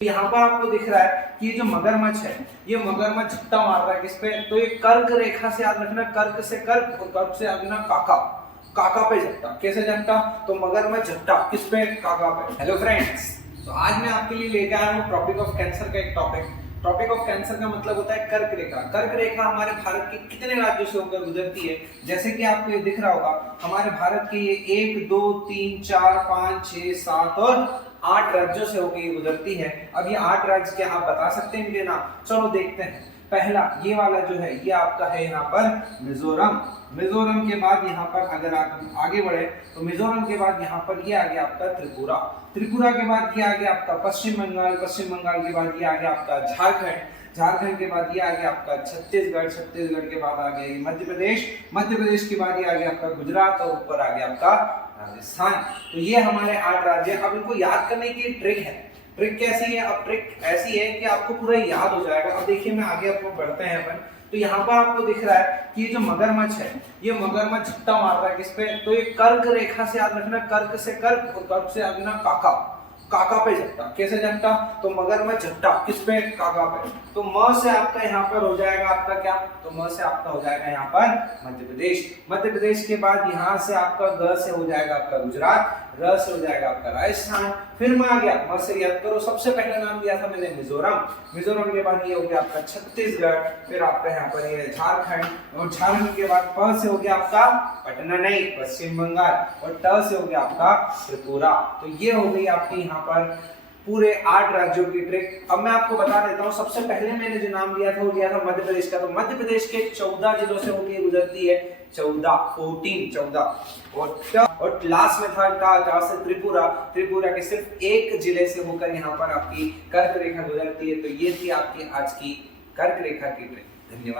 यहाँ पर आपको दिख रहा है कि ये जो मगरमच्छ है, ये मगरमच्छ झपटा मार रहा है किस पे? तो ये कर्क रेखा से याद रखना, कर्क से कर्क और कर्क से याद रखना काका, काका पे झपटा। कैसे झपटा? तो मगरमच्छ झपटा किस पे? काका पे। हेलो फ्रेंड्स, तो आज मैं आपके लिए लेकर आया हूँ टॉपिक ऑफ कैंसर का एक टॉपिक। टॉपिक ऑफ कैंसर का मतलब होता है कर्क रेखा। कर्क रेखा हमारे भारत के कितने राज्यों से होकर गुजरती है? जैसे कि आपको ये दिख रहा होगा, हमारे भारत के ये 1 2 3 4 5 6 7 और 8 राज्यों से होकर ये गुजरती है। अब ये 8 राज्य क्या आप बता सकते हैं मुझे नाम? चलो देखते हैं। पहला ये वाला जो है ये आपका है यहाँ पर मिजोरम। मिजोरम के बाद यहाँ पर अगर आप आगे बढ़े तो मिजोरम के बाद यहाँ पर ये आ गया आपका त्रिपुरा। त्रिपुरा के बाद ये आ गया आपका पश्चिम बंगाल। पश्चिम बंगाल के बाद ये आ गया आपका झारखंड। झारखंड के बाद ये आ गया आपका छत्तीसगढ़। छत्तीसगढ़ के बाद आ गया ये मध्य प्रदेश। मध्य प्रदेश के बाद ये आ गया आपका गुजरात और ऊपर आ गया आपका राजस्थान। तो ये हमारे 8 राज्य। अब इनको याद करने की ट्रिक है। ट्रिक कैसी है? अब ट्रिक ऐसी है कि आपको पूरा याद हो जाएगा। अब देखिए मैं आगे आपको बढ़ते हैं अपन। तो यहाँ पर आपको दिख रहा है कि ये जो मगरमच्छ है, ये मगरमच्छ झपटा मार रहा है किस पे? तो ये कर्क रेखा से याद रखना, कर्क से कर्क और कर्क से याद रखना काका, काका पे झपटा। कैसे झपटा? तो मगरमच्छ झपटा किस पे? काका पे। तो म से आपका यहाँ पर हो जाएगा आपका क्या? तो म से आपका हो जाएगा यहाँ पर मध्य प्रदेश। मध्य प्रदेश के बाद यहाँ से आपका ग से हो जाएगा आपका गुजरात। र से हो जाएगा आपका राजस्थान। फिर मैं आ गया म से याद करो, सबसे पहले नाम दिया था मैंने मिजोरम। मिजोरम के बाद ये हो गया आपका छत्तीसगढ़। फिर आपका यहाँ पर ये झारखंड और झारखंड के बाद प से हो गया आपका पटना नहीं पश्चिम बंगाल और ट से हो गया आपका त्रिपुरा। तो ये हो गई आपकी यहाँ पर पूरे 8 राज्यों की ट्रिक। अब मैं आपको बता देता हूँ, सबसे पहले मैंने जो नाम लिया था वो लिया था मध्य प्रदेश का। तो मध्य प्रदेश के 14 जिलों से होकर गुजरती है। 14 और लास्ट में था से त्रिपुरा। त्रिपुरा के सिर्फ एक जिले से होकर यहाँ पर आपकी कर्क रेखा गुजरती है। तो ये थी आपकी आज की कर्क रेखा की ट्रिक। धन्यवाद।